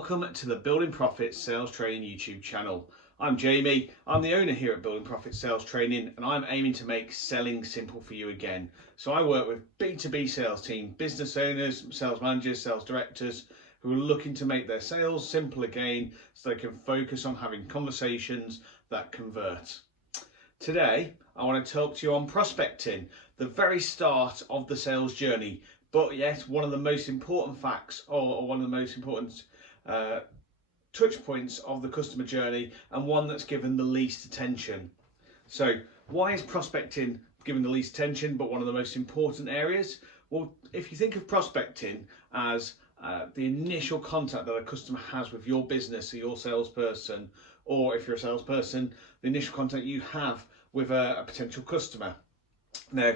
welcome to the Building Profit Sales Training YouTube channel. I'm Jamie, I'm the owner here at Building Profit Sales Training, and I'm aiming to make selling simple for you again. So I work with B2B sales team, business owners, sales managers, sales directors who are looking to make their sales simple again so they can focus on having conversations that convert. Today, I want to talk to you on prospecting, the very start of the sales journey, but yet one of the most important facts or one of the most important touch points of the customer journey, and one that's given the least attention. So why is prospecting given the least attention but one of the most important areas? Well, if you think of prospecting as the initial contact that a customer has with your business or your salesperson, or if you're a salesperson, the initial contact you have with a potential customer. Now,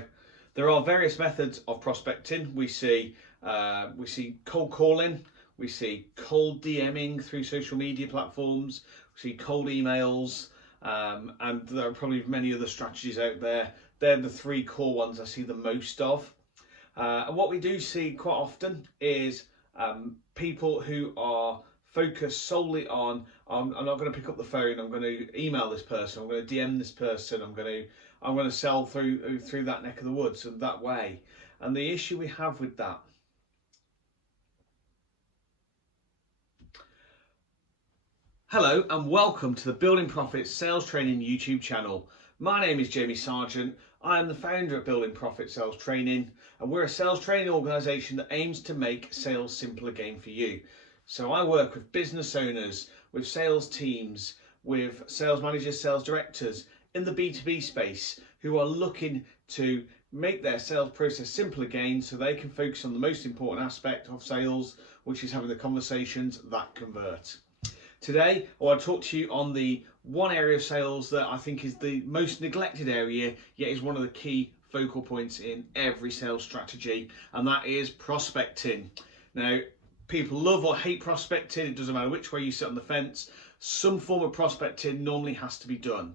there are various methods of prospecting. We see cold calling, we see cold DMing through social media platforms, we see cold emails, and there are probably many other strategies out there. They're the three core ones I see the most of. And what we do see quite often is people who are focused solely on, I'm not going to pick up the phone, I'm going to email this person, I'm going to DM this person, I'm going to sell through that neck of the woods and that way. And the issue we have with that, hello and welcome to the Building Profit Sales Training YouTube channel. My name is Jamie Sargent. I am the founder of Building Profit Sales Training, and we're a sales training organisation that aims to make sales simple again for you. So I work with business owners, with sales teams, with sales managers, sales directors in the B2B space who are looking to make their sales process simple again so they can focus on the most important aspect of sales, which is having the conversations that convert. Today, I want to talk to you on the one area of sales that I think is the most neglected area, yet is one of the key focal points in every sales strategy, and that is prospecting. Now, people love or hate prospecting. It doesn't matter which way you sit on the fence. Some form of prospecting normally has to be done.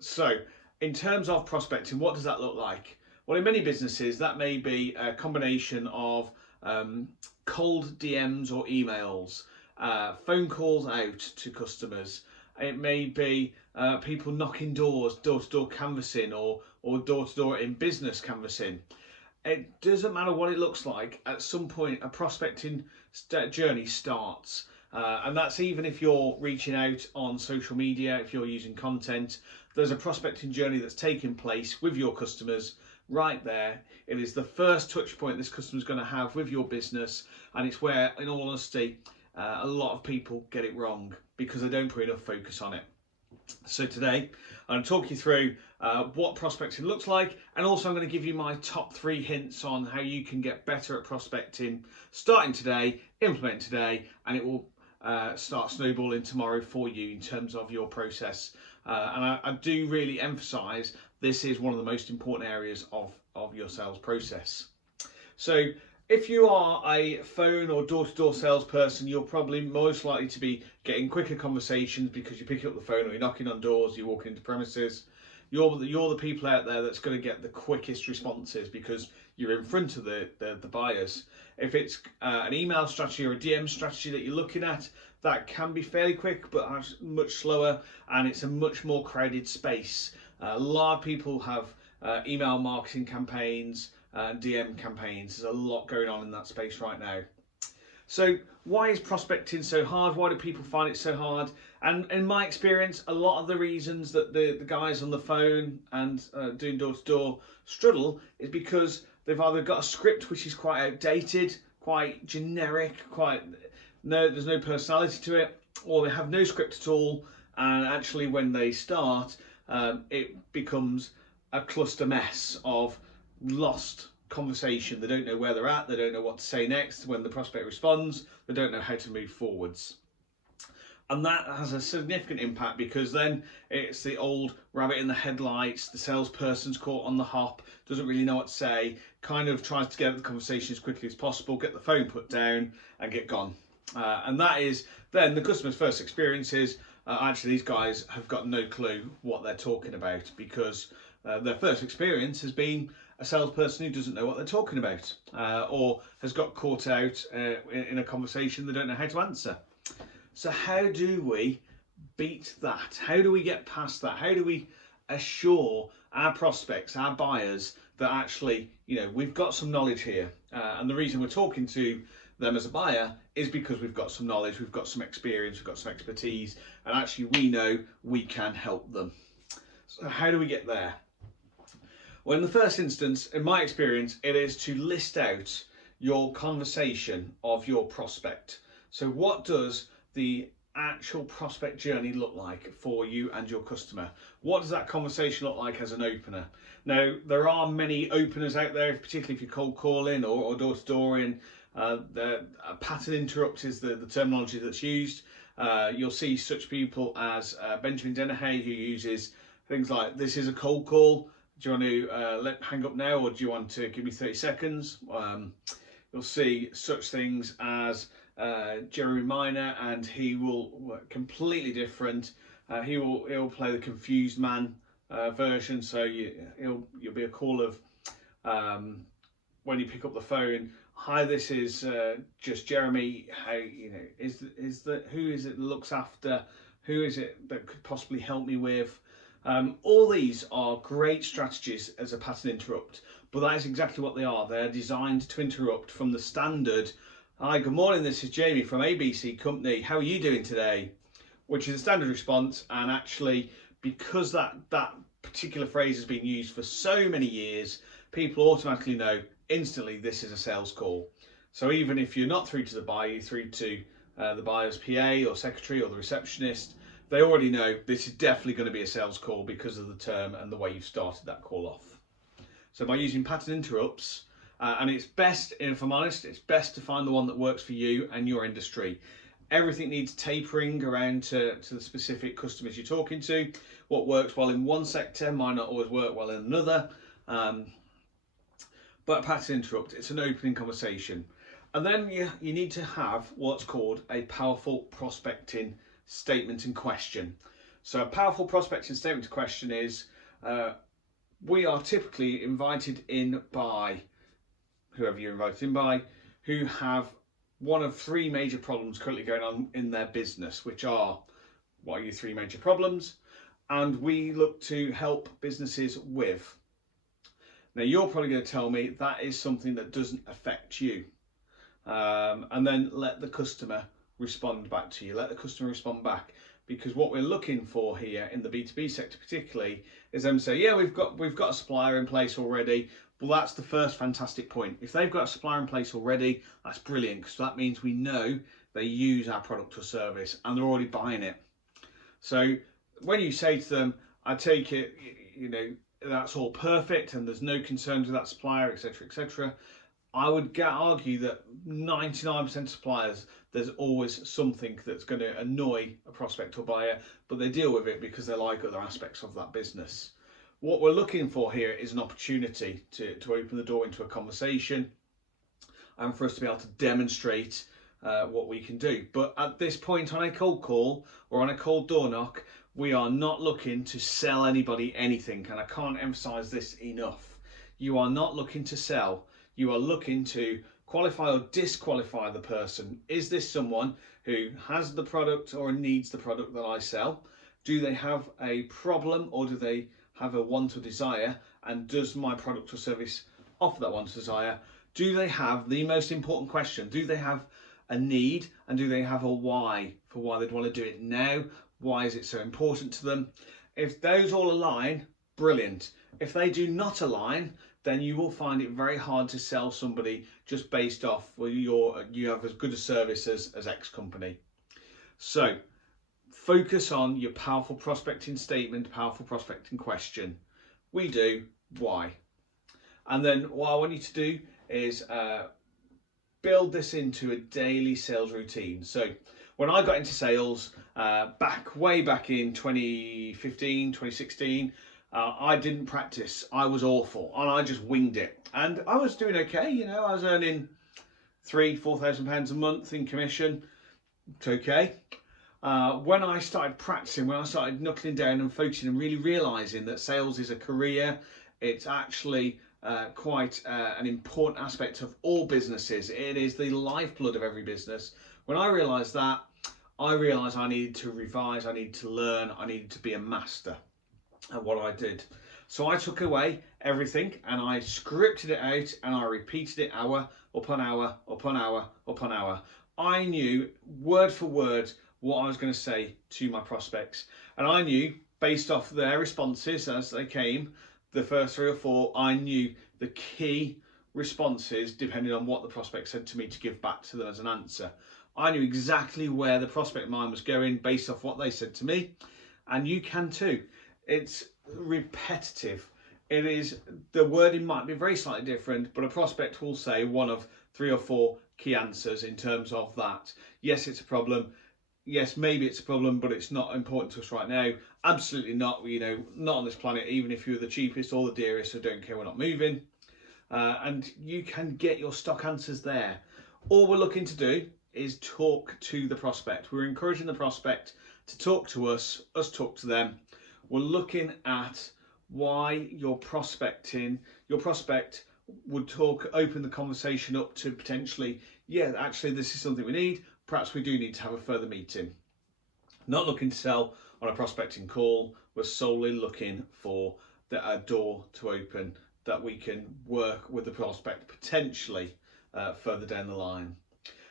So in terms of prospecting, what does that look like? Well, in many businesses, that may be a combination of cold DMs or emails, phone calls out to customers. It may be people knocking doors, door-to-door canvassing, or door-to-door in business canvassing. It doesn't matter what it looks like. At some point, a prospecting journey starts. And that's even if you're reaching out on social media, if you're using content, there's a prospecting journey that's taking place with your customers right there. It is the first touch point this customer's going to have with your business, and it's where, in all honesty, a lot of people get it wrong because they don't put enough focus on it. So today I'm going to talk you through what prospecting looks like, and also I'm going to give you my top 3 hints on how you can get better at prospecting starting today, implement today, and it will start snowballing tomorrow for you in terms of your process. And I do really emphasize this is one of the most important areas of your sales process. So if you are a phone or door-to-door salesperson, you're probably most likely to be getting quicker conversations because you're picking up the phone, or you're knocking on doors, you're walking into premises. You're the people out there that's going to get the quickest responses because you're in front of the buyers. If it's an email strategy or a DM strategy that you're looking at, that can be fairly quick but much slower, and it's a much more crowded space. A lot of people have email marketing campaigns, DM campaigns. There's a lot going on in that space right now. So why is prospecting so hard? Why do people find it so hard? And in my experience, a lot of the reasons that the guys on the phone and doing door-to-door struggle is because they've either got a script which is quite outdated, quite generic, there's no personality to it, or they have no script at all, and actually when they start, it becomes a cluster mess of lost conversation. They don't know where they're at, they don't know what to say next when the prospect responds, they don't know how to move forwards. And that has a significant impact because then it's the old rabbit in the headlights, the salesperson's caught on the hop, doesn't really know what to say, kind of tries to get the conversation as quickly as possible, get the phone put down and get gone. And that is then the customer's first experience is actually these guys have got no clue what they're talking about because their first experience has been a salesperson who doesn't know what they're talking about, or has got caught out in a conversation they don't know how to answer. So how do we beat that? How do we get past that? How do we assure our prospects, our buyers, that actually, we've got some knowledge here, and the reason we're talking to them as a buyer is because we've got some knowledge, we've got some experience, we've got some expertise, and actually we know we can help them. So how do we get there? Well, in the first instance, in my experience, it is to list out your conversation of your prospect. So what does the actual prospect journey look like for you and your customer? What does that conversation look like as an opener? Now, there are many openers out there, particularly if you're cold calling or door-to-door. The pattern interrupt is the terminology that's used. You'll see such people as Benjamin Dennehy, who uses things like, this is a cold call. Do you want to hang up now, or do you want to give me 30 seconds? You'll see such things as Jeremy Minor, and he will work completely different. He'll play the confused man version. So you'll be a call of when you pick up the phone. Hi, this is just Jeremy. How who is it that looks after? Who is it that could possibly help me with? All these are great strategies as a pattern interrupt, but that is exactly what they are. They're designed to interrupt from the standard, hi, good morning, this is Jamie from ABC Company. How are you doing today? Which is a standard response, and actually, because that particular phrase has been used for so many years, people automatically know instantly this is a sales call. So even if you're not through to the buyer, you're through to the buyer's PA or secretary or the receptionist, they already know this is definitely going to be a sales call because of the term and the way you've started that call off. So by using pattern interrupts, and it's best, if I'm honest, it's best to find the one that works for you and your industry. Everything needs tapering around to the specific customers you're talking to. What works well in one sector might not always work well in another. But a pattern interrupt, it's an opening conversation. And then you need to have what's called a powerful prospecting statement and question. So a powerful prospecting statement and question is, we are typically invited in by whoever you're invited in by, who have one of three major problems currently going on in their business, which are, what are your three major problems? And we look to help businesses with. Now, you're probably going to tell me that is something that doesn't affect you. And then let the customer respond back to you. Let the customer respond back. Because what we're looking for here in the B2B sector particularly is them to say, yeah, we've got a supplier in place already. Well, that's the first fantastic point. If they've got a supplier in place already, that's brilliant, because that means we know they use our product or service and they're already buying it. So when you say to them, I take it, that's all perfect and there's no concerns with that supplier, etc., etc., I would argue that 99% of suppliers, there's always something that's going to annoy a prospect or buyer, but they deal with it because they like other aspects of that business. What we're looking for here is an opportunity to open the door into a conversation and for us to be able to demonstrate what we can do. But at this point on a cold call or on a cold door knock, we are not looking to sell anybody anything, and I can't emphasize this enough. You are not looking to sell. You are looking to qualify or disqualify the person. Is this someone who has the product or needs the product that I sell? Do they have a problem, or do they have a want or desire? And does my product or service offer that want or desire? Do they have the most important question? Do they have a need, and do they have a why for why they'd want to do it now? Why is it so important to them? If those all align, brilliant. If they do not align, then you will find it very hard to sell somebody just based off, well, you have as good a service as X company. So focus on your powerful prospecting statement, powerful prospecting question. We do, why? And then what I want you to do is build this into a daily sales routine. So when I got into sales way back in 2015, 2016, I didn't practice. I was awful, and I just winged it. And I was doing okay, I was earning £3,000-4,000 a month in commission. It's okay. When I started practicing, when I started knuckling down and focusing and really realising that sales is a career, it's actually quite an important aspect of all businesses. It is the lifeblood of every business. When I realised that, I realised I needed to revise, I needed to learn, I needed to be a master at what I did. So I took away everything and I scripted it out and I repeated it hour upon hour upon hour upon hour. I knew word for word what I was going to say to my prospects, and I knew based off their responses as they came, the first 3 or 4, I knew the key responses depending on what the prospect said to me to give back to them as an answer. I knew exactly where the prospect mind was going based off what they said to me, and you can too. It's repetitive. It is, the wording might be very slightly different, but a prospect will say one of 3 or 4 key answers in terms of that. Yes, it's a problem. Yes, maybe it's a problem, but it's not important to us right now. Absolutely not. You know, not on this planet, even if you're the cheapest or the dearest, so don't care, we're not moving. And you can get your stock answers there. All we're looking to do is talk to the prospect. We're encouraging the prospect to talk to us talk to them. We're looking at why your prospect would open the conversation up to potentially, yeah, actually this is something we need. Perhaps we do need to have a further meeting. Not looking to sell on a prospecting call. We're solely looking for a door to open that we can work with the prospect potentially further down the line.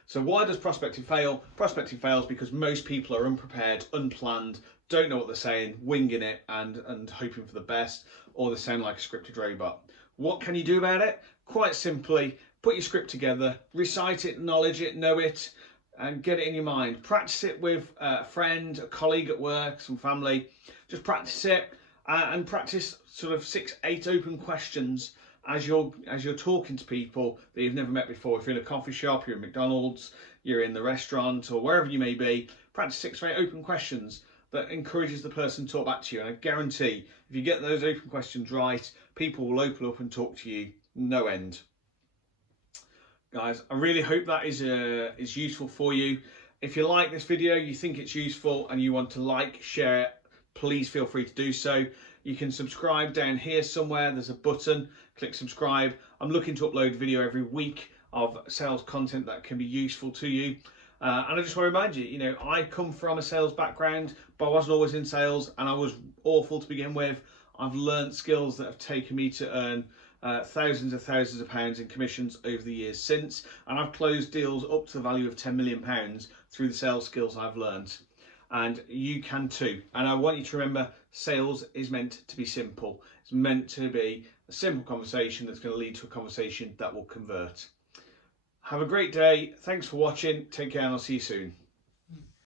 So why does prospecting fail? Prospecting fails because most people are unprepared, unplanned, don't know what they're saying, winging it and hoping for the best, or they sound like a scripted robot. What can you do about it? Quite simply, put your script together, recite it, knowledge it, know it, and get it in your mind. Practice it with a friend, a colleague at work, some family. Just practice it and practice sort of 6-8 open questions as you're talking to people that you've never met before. If you're in a coffee shop, you're in McDonald's, you're in the restaurant, or wherever you may be, practice 6 or 8 open questions that encourages the person to talk back to you. And I guarantee if you get those open questions right, people will open up and talk to you no end. Guys, I really hope that is useful for you. If you like this video, you think it's useful and you want to like, share it, please feel free to do so. You can subscribe down here somewhere. There's a button, click subscribe. I'm looking to upload video every week of sales content that can be useful to you. And I just want to remind you, you know, I come from a sales background, but I wasn't always in sales and I was awful to begin with. I've learned skills that have taken me to earn thousands and thousands of pounds in commissions over the years since, and I've closed deals up to the value of £10 million through the sales skills I've learned, and you can too. And I want you to remember, sales is meant to be simple. It's meant to be a simple conversation that's going to lead to a conversation that will convert. Have a great day. Thanks for watching. Take care and I'll see you soon.